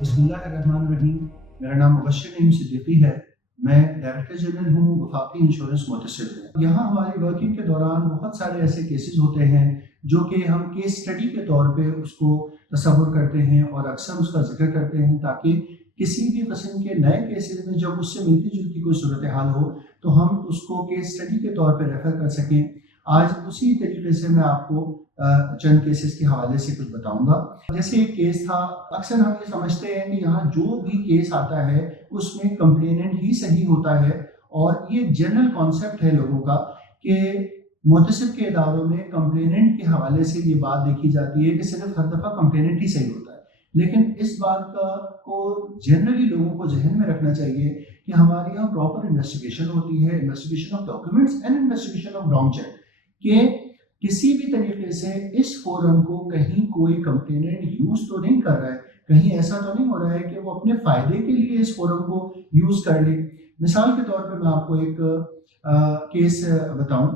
बिस्मिल्लाहिर्रहमानिर्रहीम। मेरा नाम मुबश्शिर नईम सिद्दीकी है। मैं डायरेक्टर जनरल हूँ वफाकी इंश्योरेंस मुतसिर में। यहाँ हमारी वर्किंग के दौरान बहुत सारे ऐसे केसेस होते हैं जो कि हम केस स्टडी के तौर पे उसको तसव्वुर करते हैं और अक्सर उसका जिक्र करते हैं ताकि किसी भी किस्म के नए केसेस में जब उससे मिलती जुलती कोई सूरत हाल हो तो हम उसको केस स्टडी के तौर पे रेफर कर सकें। आज उसी तरीके से मैं आपको चंद केसेस के हवाले से कुछ बताऊंगा। जैसे एक केस था, अक्सर हम ये समझते हैं कि यहाँ जो भी केस आता है उसमें कंप्लेनेंट ही सही होता है और ये जनरल कॉन्सेप्ट है लोगों का कि मुतसिब के इदारों में कंप्लेनेंट के हवाले से ये बात देखी जाती है कि सिर्फ हर दफ़ा कंप्लेनेंट ही सही होता है। लेकिन इस बात का को जनरली लोगों को जहन में रखना चाहिए कि हमारे यहाँ प्रॉपर इन्वेस्टिगेशन होती है, investigation of documents and investigation of ground check, कि किसी भी तरीके से इस फोरम को कहीं कोई कंप्लेनेंट यूज तो नहीं कर रहा है, कहीं ऐसा तो नहीं हो रहा है कि वो अपने फायदे के लिए इस फोरम को यूज कर ले। मिसाल के तौर पे मैं आपको एक केस बताऊं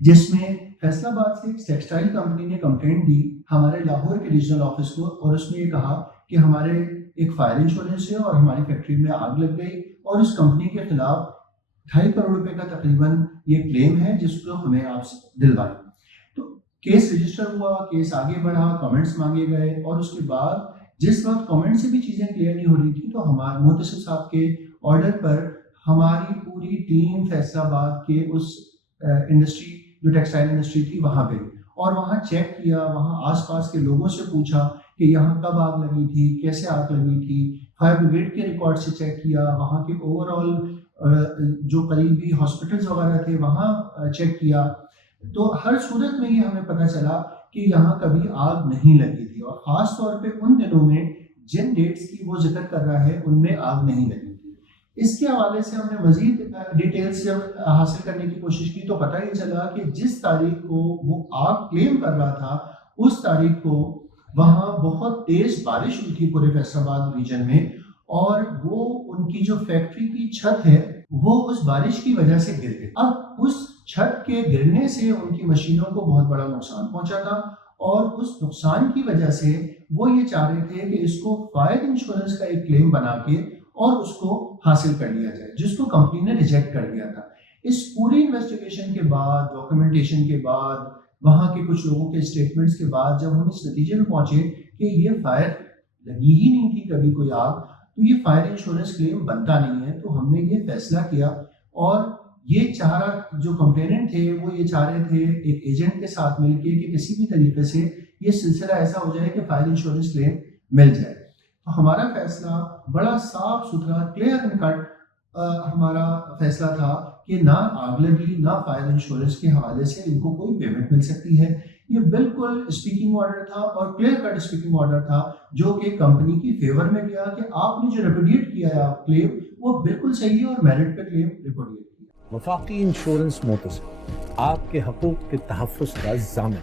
जिसमें फैसलाबाद से एक टेक्सटाइल कंपनी ने कंप्लेंट दी हमारे लाहौर के रीजनल ऑफिस को और उसने ये कहा कि हमारे एक फायर इंश्योरेंस है और हमारी फैक्ट्री में आग लग गई और उस कंपनी के खिलाफ 2.5 करोड़ रुपए का तकरीबन ये क्लेम है जिसको हमें आप दिलवाएं। तो केस रजिस्टर हुआ, केस आगे बढ़ा, कमेंट्स मांगे गए और उसके बाद जिस वक्त कमेंट से भी चीज़ें क्लियर नहीं हो रही थी तो हमारे मुहतसिब साहब के ऑर्डर पर हमारी पूरी टीम फैसलाबाद के उस इंडस्ट्री जो टेक्सटाइल इंडस्ट्री थी वहाँ गई और वहाँ चेक किया, वहाँ आसपास के लोगों से पूछा कि यहाँ कब आग लगी थी, कैसे आग लगी थी, फायर ब्रिगेड के रिकॉर्ड से चेक किया, वहाँ के ओवरऑल जो करीबी हॉस्पिटल्स वगैरह थे वहाँ चेक किया। तो हर सूरत में ये हमें पता चला कि यहाँ कभी आग नहीं लगी थी और ख़ास तौर पे उन दिनों में जिन डेट्स की वो जिक्र कर रहा है उनमें आग नहीं लगी थी। इसके हवाले से हमने मज़ीद डिटेल्स जब हासिल करने की कोशिश की तो पता ही चला कि जिस तारीख को वो आग क्लेम कर रहा था उस तारीख को वहाँ बहुत तेज़ बारिश हुई थी पूरे फैसलाबाद रीजन में और वो उनकी जो फैक्ट्री की छत है वो उस बारिश की वजह से गिर गई। अब उस छत के गिरने से उनकी मशीनों को बहुत बड़ा नुकसान पहुंचा था और उस नुकसान की वजह से वो ये चाह रहे थे कि इसको फायर इंश्योरेंस का एक क्लेम बना के और उसको हासिल कर लिया जाए, जिसको कंपनी ने रिजेक्ट कर दिया था। इस पूरी इन्वेस्टिगेशन के बाद, डॉक्यूमेंटेशन के बाद, वहाँ के कुछ लोगों के स्टेटमेंट्स के बाद जब हम इस नतीजे में पहुंचे कि ये फायर लगी ही नहीं थी कभी कोई आग, तो ये फायर इंश्योरेंस क्लेम बनता नहीं है। तो हमने ये फैसला किया और ये चाह रहा, जो कंप्लेनेंट थे वो ये चाह रहे थे एक एजेंट के साथ मिलके कि किसी भी तरीके से ये सिलसिला ऐसा हो जाए कि फायर इंश्योरेंस क्लेम मिल जाए। तो हमारा फैसला बड़ा साफ सुथरा, क्लियर एंड कट हमारा फैसला था कि ना आग लगी ना फायर इंश्योरेंस के हवाले से इनको कोई पेमेंट मिल सकती है। ये बिल्कुल स्पीकिंग ऑर्डर था और क्लियर कट स्पीकिंग ऑर्डर था जो कि कंपनी की फेवर में गया कि आपने जो रिपोर्ट किया है आप क्लेम वो बिल्कुल सही है और मेरिट पे क्लेम रिपोर्ट किया। वफाकी इंश्योरेंस मुतसिर आपके हकूक के तहफ़्फ़ुज़ का ज़ामिन।